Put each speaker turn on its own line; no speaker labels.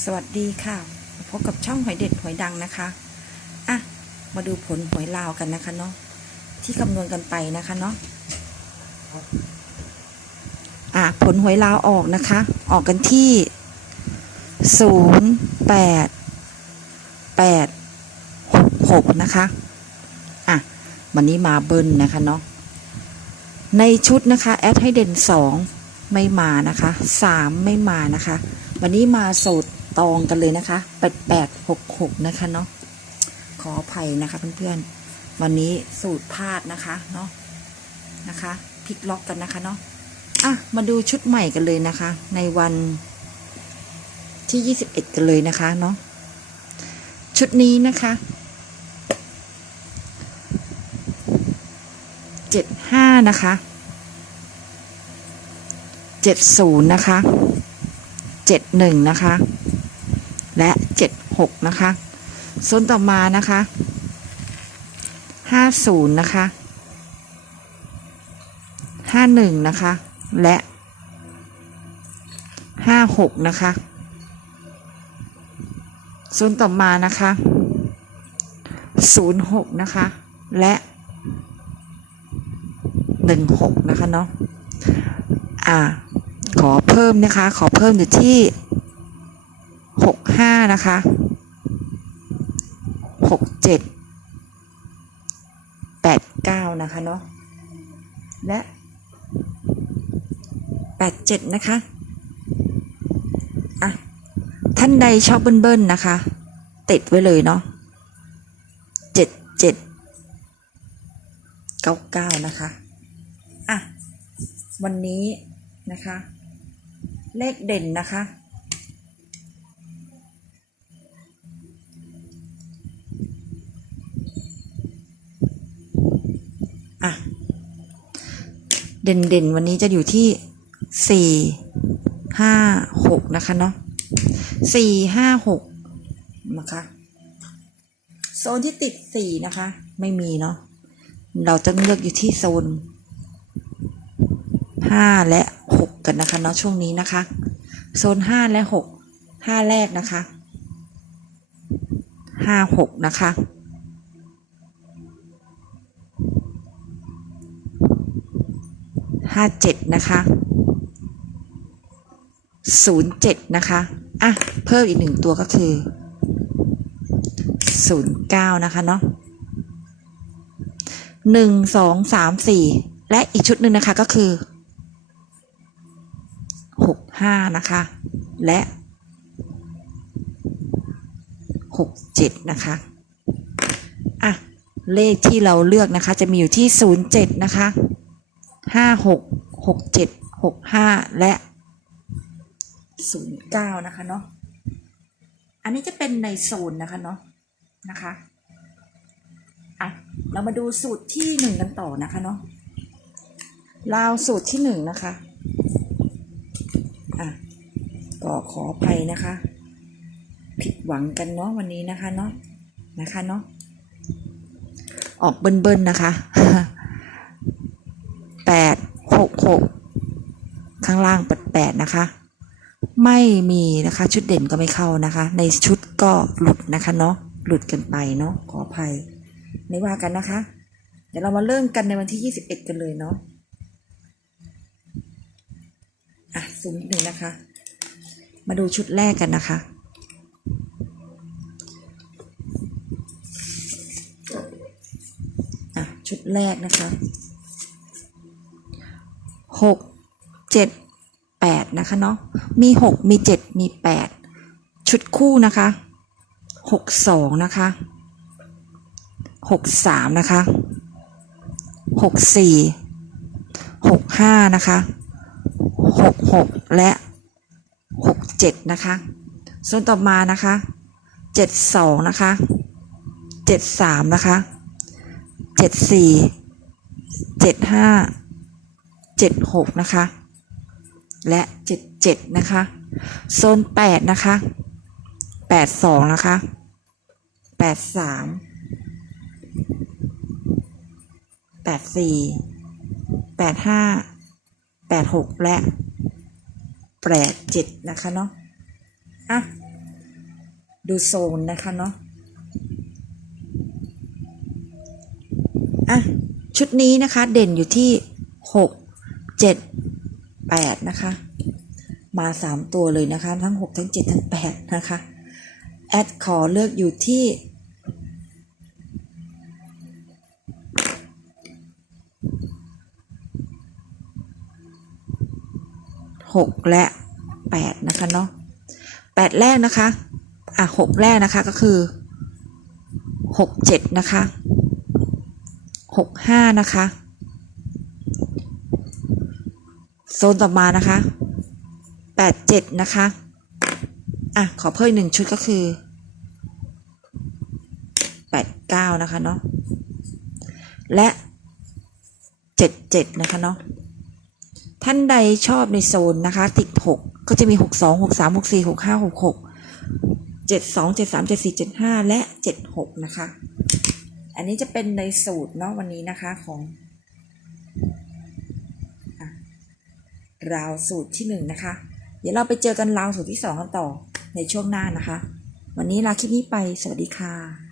สวัสดีค่ะ พบกับช่องหอยเด็ดหอยดังนะคะอะมาดูผลหวยลาวกันนะคะเนาะที่คำนวณกันไปนะคะเนาะอะผลหวยลาวออกนะคะ ออกกันที่ศูนย์แปดแปดหกหกนะคะอะวันนี้มาเบิ้ลนะคะเนาะในชุดนะคะแอดให้เด่นสองไม่มานะคะสามไม่มานะคะ วันนี้มาสูตร ตองกันเลยนะคะแปดแปดหกหกนะคะเนาะขออภัยนะคะเพื่อนๆ วันนี้สูตรพลาดนะคะเนาะนะคะพลิกล็อกกันนะคะเนาะอะมาดูชุดใหม่กันเลยนะคะ ในวันที่21กันเลยนะคะเนาะชุดนี้นะคะ75นะคะ70นะคะเจ็ดหนึ่งนะคะ และเจ็ดหกนะคะโซนต่อมานะคะห้าศูนย์นะคะห้าหนึ่งนะคะ และห้าหกนะคะโซนต่อมานะคะศูนย์หกนะคะ และหนึ่งหกนะคะเนาะอ่าขอเพิ่มนะคะ ขอเพิ่มอยู่ที่ หกห้านะคะหกเจ็ดแปดเก้านะคะเนาะและแปดเจ็ดนะคะอะท่านใดชอบเบิ้ลๆนะคะ ติดไว้เลยเนาะเจ็ดเจ็ดเก้าเก้านะคะอะวันนี้นะคะ เลขเด่นนะคะ เด่นๆ วันนี้จะอยู่ที่สี่ห้าหกนะคะเนาะสี่ห้าหกนะคะ โซนที่ติดสี่นะคะ ไม่มีเนาะเราจะเลือกอยู่ที่โซนห้าและหกกันนะคะเนาะช่วงนี้นะคะ โซนห้าและหกห้าแรกนะคะห้าหกนะคะ ห้าเจ็ดนะคะศูนย์เจ็ดนะคะ อะ เพิ่มอีกหนึ่งตัวก็คือศูนย์เก้านะคะเนาะหนึ่งสองสามสี่และอีกชุดหนึ่งนะคะก็คือหกห้านะคะ และหกเจ็ดนะคะอะเลขที่เราเลือกนะคะจะมีอยู่ที่ศูนย์เจ็ดนะคะ ห้าหกหกเจ็ดหกห้าและศูนย์เก้านะคะเนาะอันนี้จะเป็นในโซนนะคะเนาะนะคะอะเรามาดูสูตรที่หนึ่งกันต่อนะคะเนาะลาวสูตรที่หนึ่งนะคะอะก็ขออภัยนะคะ ผิดหวังกันเนาะวันนี้นะคะเนาะนะคะเนาะออกเบิ้ลๆนะคะ 6 6 ข้างล่าง8 8นะคะ ไม่มีนะคะชุดเด่นก็ไม่เข้านะคะ ในชุดก็หลุดนะคะเนาะหลุดกันไปเนาะขออภัยไม่ว่ากันนะคะ เดี๋ยวเรามาเริ่มกันในวันที่ 21 กันเลยเนาะอะซูมหนึ่งนะคะ มาดูชุดแรกกันนะคะอะชุดแรกนะคะ หกเจ็ดแปดนะคะเนาะมีหกมีเจ็ดมีแปดชุดคู่นะคะหกสองนะคะหกสามนะคะหกสี่หกห้านะคะหกหกและหกเจ็ดนะคะส่วนต่อมานะคะเจ็ดสองนะคะเจ็ดสามนะคะเจ็ดสี่เจ็ดห้า เจ็ดหกนะคะ และเจ็ดเจ็ดนะคะ โซนแปดนะคะแปดสองนะคะแปดสามแปดสี่แปดห้าแปดหกและแปดเจ็ดนะคะเนาะอะดูโซนนะคะเนาะอะชุดนี้นะคะเด่นอยู่ที่หก เจ็ดแปดนะคะ มาสามตัวเลยนะคะ ทั้งหกทั้งเจ็ดทั้งแปดนะคะแอดขอเลือกอยู่ที่หกและแปดนะคะเนาะแปดแรกนะคะอะหกแรกนะคะก็คือหกเจ็ดนะคะหกห้านะคะ โซนต่อมานะคะแปดเจ็ดนะคะอะขอเพิ่มหนึ่งชุดก็คือแปดเก้านะคะเนาะและเจ็ดเจ็ดนะคะเนาะท่านใดชอบในโซนนะคะติดหกก็จะมีหกสองหกสามหกสี่หกห้าหกหกเจ็ดสองเจ็ดสามเจ็ดสี่เจ็ดห้าและเจ็ดหกนะคะ อันนี้จะเป็นในสูตรเนาะวันนี้นะคะของ ราวสูตรที่หนึ่งนะคะ เดี๋ยวเราไปเจอกันราวสูตรที่สองกันต่อในช่วงหน้านะคะ วันนี้ลาคลิปนี้ไป สวัสดีค่ะ